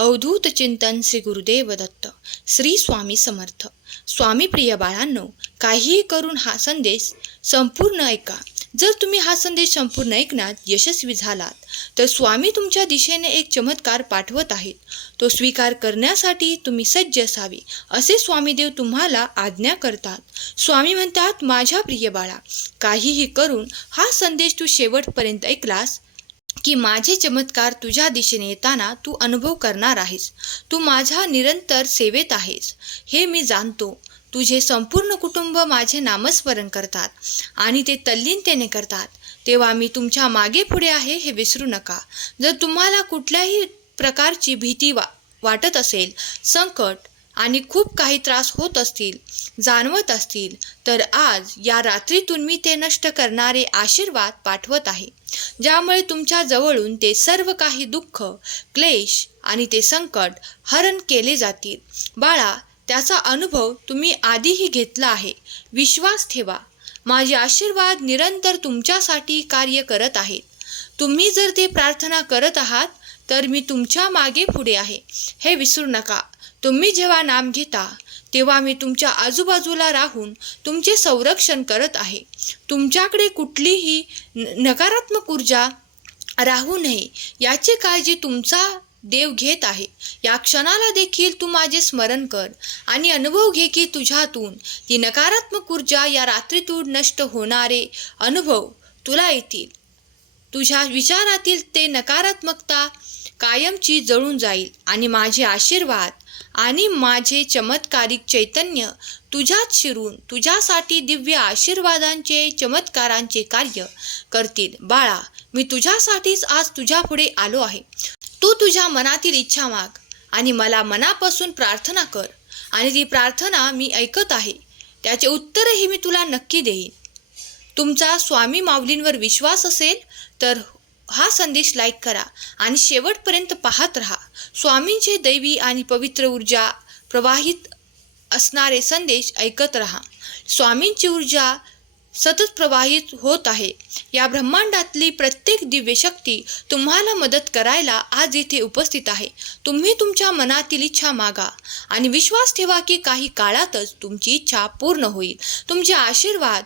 अवधूत चिंतन श्री गुरुदेव दत्त श्री स्वामी समर्थ. स्वामी प्रिय बाळांनो काहीही करून हा संदेश संपूर्ण ऐका. जर तुम्ही हा संदेश संपूर्ण ऐकण्यात यशस्वी झालात तर स्वामी तुमच्या दिशेने एक चमत्कार पाठवत आहेत. तो स्वीकार करण्यासाठी तुम्ही सज्ज असावे असे स्वामीदेव तुम्हाला आज्ञा करतात. स्वामी म्हणतात माझ्या प्रिय बाळा काहीही करून हा संदेश तू शेवटपर्यंत ऐकलास की माझे चमत्कार तुझ्या दिशेने येताना तू अनुभव करणार आहेस. तू माझ्या निरंतर सेवेत आहेस. हे मी जाणतो. तुझे संपूर्ण कुटुंब माझे नामस्मरण करतात आणि ते तल्लीनतेने करतात. तेव्हा मी तुमच्या मागे पुढे आहे हे विसरू नका. जर तुम्हाला कुठल्याही प्रकारची भीती वा वाटत असेल संकट आणि खूप काही त्रास होत असतील जाणवत असतील तर आज या रात्रीतून मी ते नष्ट करणारे आशीर्वाद पाठवत आहे. ज्यामुळे तुमच्या जवळून ते सर्व काही दुःख क्लेश आणि ते संकट हरण केले जातील. बाळा त्याचा अनुभव तुम्ही आधीही घेतला आहे. विश्वास ठेवा. माझे आशीर्वाद निरंतर तुमच्यासाठी कार्य करत आहेत. तुम्ही जर ते प्रार्थना करत आहात तर मी तुमच्या मागे पुढे आहे. हे विसरू नका. तुम्ही जेव्हा नाम घेता तेव्हा मी तुमच्या आजूबाजूला राहून तुमचे संरक्षण करत आहे. तुमच्याकडे कुठलीही न- नकारात्मक ऊर्जा राहू नये याची काळजी तुमचा देव घेत आहे. या क्षणाला देखील तू माझे स्मरण कर आणि अनुभव घे की तुझ्यातून ती नकारात्मक ऊर्जा या रात्रीतून नष्ट होणारे अनुभव तुला येतील. तुझ्या विचारातील ते नकारात्मकता कायमची जळून जाईल आणि माझे आशीर्वाद आणि माझे चमत्कारिक चैतन्य तुझ्यात शिरून तुझ्यासाठी दिव्य आशीर्वादांचे चमत्कारांचे कार्य करतील. बाळा मी तुझ्यासाठीच आज तुझ्यापुढे आलो आहे. तू तुझ्या मनातील इच्छा माग आणि मला मनापासून प्रार्थना कर आणि ती प्रार्थना मी ऐकत आहे. त्याचे उत्तरही मी तुला नक्की देईन. तुमचा स्वामी माऊलींवर विश्वास असेल तर हा संदेश लाईक करा आणि शेवटपर्यंत पाहत राहा. स्वामींचे दैवी आणि पवित्र ऊर्जा प्रवाहित असणारे संदेश ऐकत राहा. स्वामींची ऊर्जा सतत प्रवाहित होत आहे. या ब्रह्मांडातली प्रत्येक दिव्य शक्ती तुम्हाला मदत करायला आज इथे उपस्थित आहे. तुम्ही तुमच्या मनातील इच्छा मागा आणि विश्वास ठेवा की काही काळातच तुमची इच्छा पूर्ण होईल. तुमचे आशीर्वाद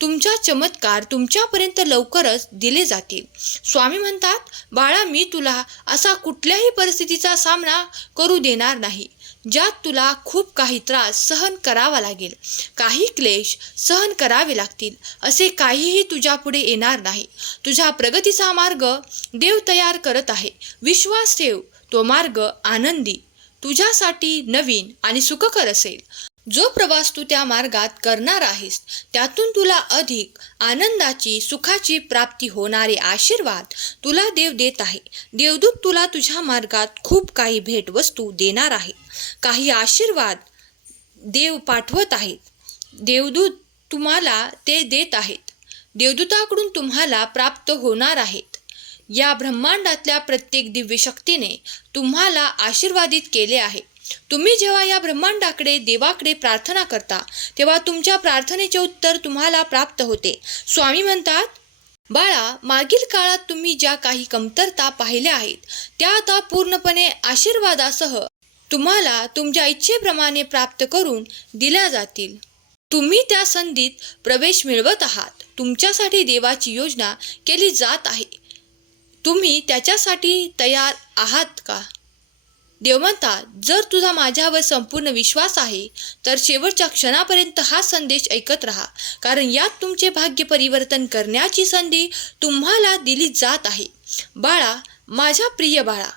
तुमचा चमत्कार तुमच्यापर्यंत लवकरच दिले जातील. स्वामी म्हणतात बाळा मी तुला असा कुठल्याही परिस्थितीचा सामना करू देणार नाही ज्यात तुला खूप काही त्रास सहन करावा लागेल. काही क्लेश सहन करावे लागतील असे काहीही तुझ्यापुढे येणार नाही. तुझ्या प्रगतीचा मार्ग देव तयार करत आहे. विश्वास ठेव तो मार्ग आनंदी तुझ्यासाठी नवीन आणि सुखकर असेल. जो प्रवास तू त्या मार्गात करणार आहेस त्यातून तुला अधिक आनंदाची सुखाची प्राप्ती होणारे आशीर्वाद तुला देव देत आहे. देवदूत तुला तुझ्या मार्गात खूप काही भेटवस्तू देणार आहे. काही आशीर्वाद देव पाठवत आहेत. देवदूत तुम्हाला ते देत आहेत. देवदूताकडून तुम्हाला प्राप्त होणार आहेत. या ब्रह्मांडातल्या प्रत्येक दिव्य शक्तीने तुम्हाला आशीर्वादित केले आहे. तुम्ही जेव्हा या ब्रह्मांडाकडे देवाकडे प्रार्थना करता तेव्हा तुमच्या प्रार्थनेचे उत्तर तुम्हाला प्राप्त होते. स्वामी म्हणतात बाळा मागील काळात तुम्ही ज्या काही कमतरता पाहिल्या आहेत त्या आता पूर्णपणे आशीर्वादासह तुम्हाला तुमच्या इच्छेप्रमाणे प्राप्त करून दिल्या जातील. तुम्ही त्या संधीत प्रवेश मिळवत आहात. तुमच्यासाठी देवाची योजना केली जात आहे. तुम्ही त्याच्यासाठी तयार आहात का? देव म्हणतात जर तुझा माझ्यावर संपूर्ण विश्वास आहे तर शेवटच्या क्षणापर्यंत हा संदेश ऐकत राहा. कारण यात तुमचे भाग्य परिवर्तन करण्याची संधी तुम्हाला दिली जात आहे. बाळा माझ्या प्रिय बाळा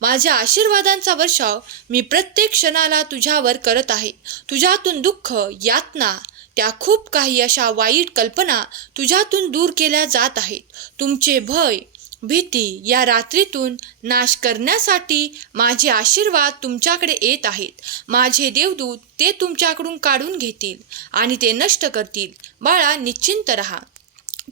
माझ्या आशीर्वादांचा वर्षाव मी प्रत्येक क्षणाला तुझ्यावर करत आहे. तुझ्यातून दुःख यातना त्या खूप काही अशा वाईट कल्पना तुझ्यातून दूर केल्या जात आहेत. तुमचे भय भीती या रात्रीतून नाश करण्यासाठी माझे आशीर्वाद तुमच्याकडे येत आहेत. माझे देवदूत ते तुमच्याकडून काढून घेतील आणि ते नष्ट करतील. बाळा निश्चिंत रहा.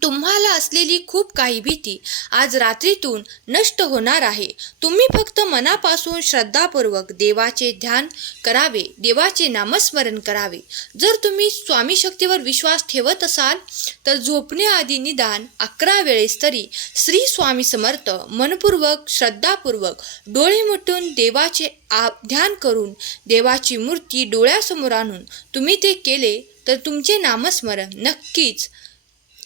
तुम्हाला असलेली खूप काही भीती आज रात्रीतून नष्ट होणार आहे. तुम्ही फक्त मनापासून श्रद्धापूर्वक देवाचे ध्यान करावे देवाचे नामस्मरण करावे. जर तुम्ही स्वामी शक्तीवर विश्वास ठेवत असाल तर झोपण्याआधी निदान अकरा वेळेस तरी श्री स्वामी समर्थ मनपूर्वक श्रद्धापूर्वक डोळे मिटून देवाचे आ ध्यान करून देवाची मूर्ती डोळ्यासमोर आणून तुम्ही ते केले तर तुमचे नामस्मरण नक्कीच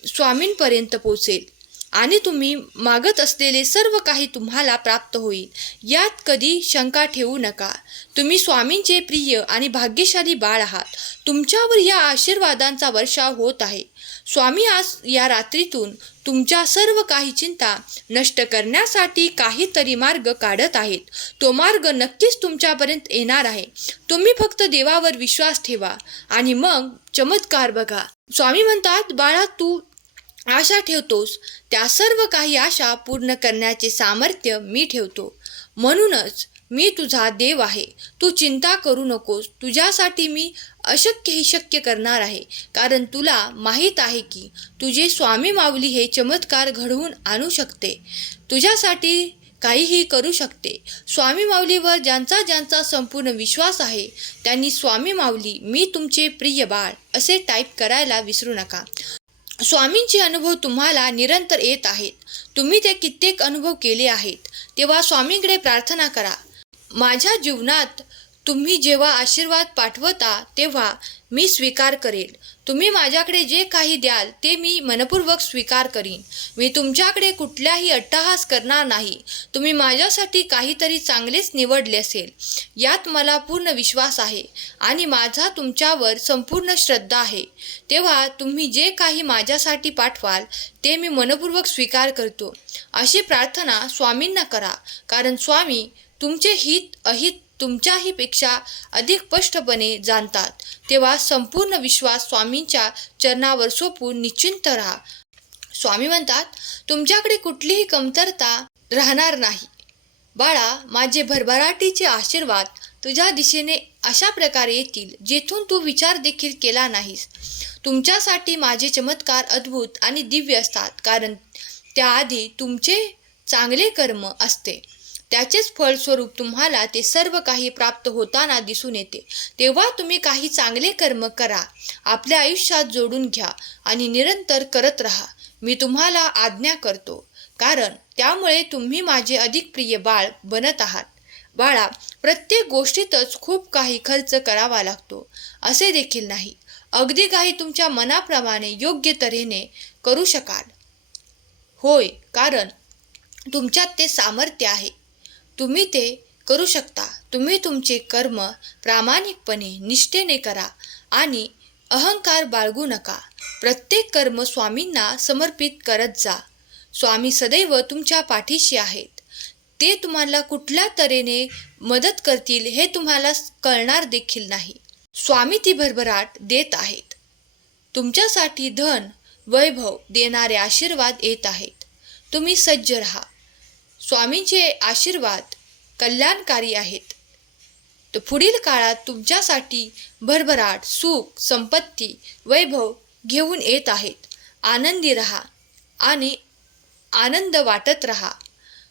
स्वामींपर्यंत पोचेल आणि तुम्ही मागत असलेले सर्व काही तुम्हाला प्राप्त होईल. यात कधी शंका ठेवू नका. तुम्ही स्वामींचे प्रिय आणि भाग्यशाली बाळ आहात. तुमच्यावर या आशीर्वादांचा वर्षाव होत आहे. स्वामी आज या रात्रीतून तुमच्या सर्व काही चिंता नष्ट करण्यासाठी काहीतरी मार्ग काढत आहेत. तो मार्ग नक्कीच तुमच्यापर्यंत येणार आहे. तुम्ही फक्त देवावर विश्वास ठेवा. आणि मग चमत्कार बघा. स्वामी म्हणतात बाळा तू आशा ठेवतोस त्या सर्व काही आशा पूर्ण करण्याचे सामर्थ्य मी ठेवतो. म्हणूनच मी तुझा देव आहे. तू चिंता करू नकोस. तुझ्यासाठी मी अशक्यही शक्य करणार आहे. कारण तुला माहीत आहे की तुझे स्वामी माऊली हे चमत्कार घडवून आणू शकते. तुझ्यासाठी काहीही करू शकते. स्वामी माऊलीवर ज्यांचा ज्यांचा संपूर्ण विश्वास आहे त्यांनी स्वामी माऊली मी तुमचे प्रिय बाळ असे टाईप करायला विसरू नका. स्वामींचे अनुभव तुम्हाला निरंतर येत आहेत. तुम्ही ते कित्येक अनुभव केले आहेत. तेव्हा स्वामींकडे प्रार्थना करा. माझ्या जीवनात तुम्ही जेव्हा आशीर्वाद पाठवता तेव्हा मी स्वीकार करेल. तुम्ही माझ्याकडे जे काही द्याल ते मी मनपूर्वक स्वीकार करीन. मी तुमच्याकडे कुठल्याही अट्टहास करणार नाही. तुम्ही माझ्यासाठी काहीतरी चांगलेच निवडले असेल. यात मला पूर्ण विश्वास आहे आणि माझा तुमच्यावर संपूर्ण श्रद्धा आहे. तेव्हा तुम्ही जे काही माझ्यासाठी पाठवाल ते मी मनपूर्वक स्वीकार करतो. अशी प्रार्थना स्वामींना करा. कारण स्वामी तुमचे हित अहित तुमच्याहीपेक्षा अधिक स्पष्टपणे जाणतात. तेव्हा संपूर्ण विश्वास स्वामींच्या चरणावर सोपून निश्चिंत राहा. स्वामी म्हणतात तुमच्याकडे कुठलीही कमतरता राहणार नाही. बाळा माझे भरभराटीचे आशीर्वाद तुझ्या दिशेने अशा प्रकारे येतील जेथून तू विचार देखील केला नाहीस. तुमच्यासाठी माझे चमत्कार अद्भुत आणि दिव्य असतात कारण त्याआधी तुमचे चांगले कर्म असते. त्याचेच फळस्वरूप तुम्हाला ते सर्व काही प्राप्त होताना दिसून येते. तेव्हा तुम्ही काही चांगले कर्म करा. आपल्या आयुष्यात जोडून घ्या आणि निरंतर करत राहा. मी तुम्हाला आज्ञा करतो. कारण त्यामुळे तुम्ही माझे अधिक प्रिय बाळ बनत आहात. बाळा प्रत्येक गोष्टीतच खूप काही खर्च करावा लागतो. असे देखील नाही. अगदी काही तुमच्या मनाप्रमाणे योग्य तऱ्हेने करू शकाल. होय कारण तुमच्यात ते सामर्थ्य आहे. तुम्ही ते करू शकता. तुम्ही तुमचे कर्म प्रामाणिकपणे निष्ठेने करा आणि अहंकार बाळगू नका. प्रत्येक कर्म स्वामींना समर्पित करत जा. स्वामी सदैव तुमच्या पाठीशी आहेत. ते तुम्हाला कुठल्या तऱ्हेने मदत करतील हे तुम्हाला कळणार देखील नाही. स्वामी ती भरभराट देत आहेत. तुमच्यासाठी धन वैभव देणारे आशीर्वाद येत आहेत. तुम्ही सज्ज राहा. स्वामींचे आशीर्वाद कल्याणकारी आहेत. तर पुढील काळात तुमच्यासाठी भरभराट सुख संपत्ती वैभव घेऊन येत आहेत. आनंदी रहा आणि आनंद वाटत रहा.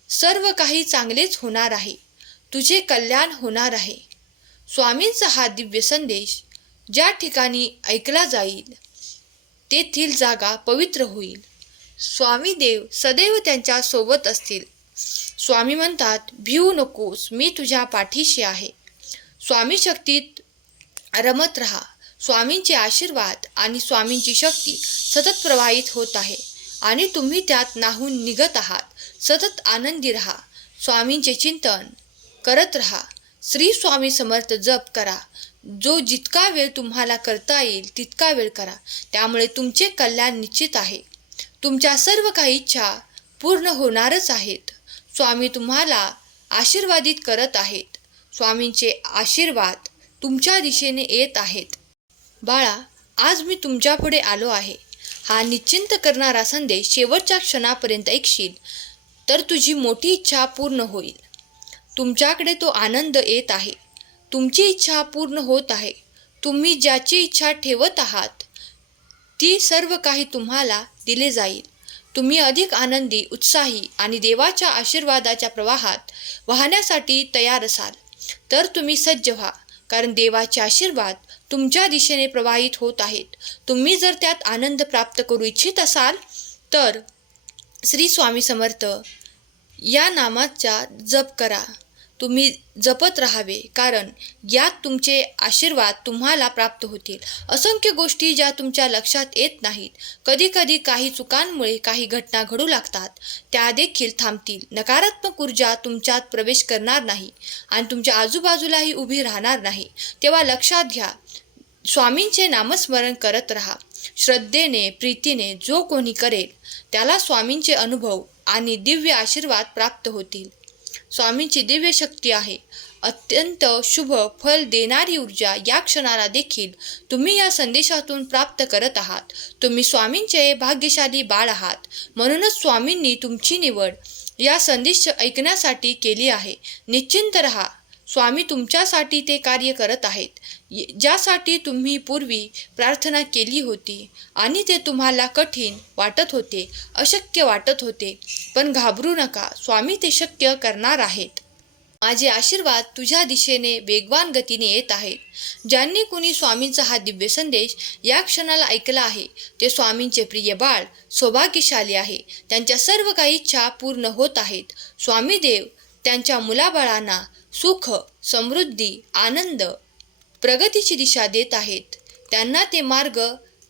सर्व काही चांगलेच होणार आहे. तुझे कल्याण होणार आहे. स्वामींचा हा दिव्य संदेश ज्या ठिकाणी ऐकला जाईल तेथील जागा पवित्र होईल. स्वामी देव सदैव त्यांच्यासोबत असतील. स्वामी म्हणतात भिवू नकोस मी तुझ्या पाठीशी आहे. स्वामी शक्तीत रमत राहा. स्वामींचे आशीर्वाद आणि स्वामींची शक्ती सतत प्रवाहित होत आहे आणि तुम्ही त्यात नाहून निघत आहात. सतत आनंदी राहा. स्वामींचे चिंतन करत राहा. श्री स्वामी समर्थ जप करा. जो जितका वेळ तुम्हाला करता येईल तितका वेळ करा. त्यामुळे तुमचे कल्याण निश्चित आहे. तुमच्या सर्व काही इच्छा पूर्ण होणारच आहेत. स्वामी तुम्हाला आशीर्वादित करत आहेत. स्वामींचे आशीर्वाद तुमच्या दिशेने येत आहेत. बाळा आज मी तुमच्यापुढे आलो आहे. हा निश्चिंत करणारा संदेश शेवटच्या क्षणापर्यंत ऐकशील तर तुझी मोठी इच्छा पूर्ण होईल. तुमच्याकडे तो आनंद येत आहे. तुमची इच्छा पूर्ण होत आहे. तुम्ही ज्याची इच्छा ठेवत आहात ती सर्व काही तुम्हाला दिले जाईल. तुम्ही अधिक आनंदी उत्साही आणि देवाच्या आशीर्वादाच्या प्रवाहात वाहण्यासाठी तयार असाल. तर तुम्ही सज्ज व्हा कारण देवाचे आशीर्वाद तुमच्या दिशेने प्रवाहित होत आहेत. तुम्ही जर त्यात आनंद प्राप्त करू इच्छित असाल तर श्री स्वामी समर्थ या नामाचा जप करा. तुम्ही जपत राहावे कारण यात तुमचे आशीर्वाद तुम्हाला प्राप्त होतील. असंख्य गोष्टी ज्या तुमच्या लक्षात येत नाहीत. कधीकधी काही चुकांमुळे काही घटना घडू लागतात. त्या देखील थांबतील. नकारात्मक ऊर्जा तुमच्यात प्रवेश करणार नाही आणि तुमच्या आजूबाजूलाही उभी राहणार नाही. तेव्हा लक्षात घ्या स्वामींचे नामस्मरण करत राहा. श्रद्धेने प्रीतीने जो कोणी करेल त्याला स्वामींचे अनुभव आणि दिव्य आशीर्वाद प्राप्त होतील. स्वामींची दिव्य शक्ती आहे. अत्यंत शुभ फल देणारी ऊर्जा या क्षणाला देखील तुम्ही या संदेशातून प्राप्त करत आहात. तुम्ही स्वामींचे भाग्यशाली बाळ आहात. म्हणूनच स्वामींनी तुमची निवड या संदेश ऐकण्यासाठी केली आहे. निश्चिंत रहा. स्वामी तुमच्यासाठी ते कार्य करत आहेत. ज्यासाठी तुम्ही पूर्वी प्रार्थना केली होती आणि ते तुम्हाला कठीण वाटत होते अशक्य वाटत होते. पण घाबरू नका स्वामी ते शक्य करणार आहेत. माझे आशीर्वाद तुझ्या दिशेने वेगवान गतीने येत आहेत. ज्यांनी कुणी स्वामींचा हा दिव्य संदेश या क्षणाला ऐकला आहे ते स्वामींचे प्रिय बाळ सौभाग्यशाली आहे. त्यांच्या सर्व काही इच्छा पूर्ण होत आहेत. स्वामी देव त्यांच्या मुलाबाळांना सुख समृद्धी आनंद प्रगतीची दिशा देत आहेत. त्यांना ते मार्ग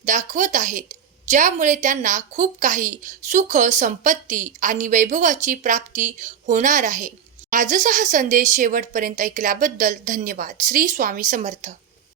दाखवत आहेत ज्यामुळे त्यांना खूप काही सुख संपत्ती आणि वैभवाची प्राप्ती होणार आहे. आजचा हा संदेश शेवटपर्यंत ऐकल्याबद्दल धन्यवाद. श्री स्वामी समर्थ.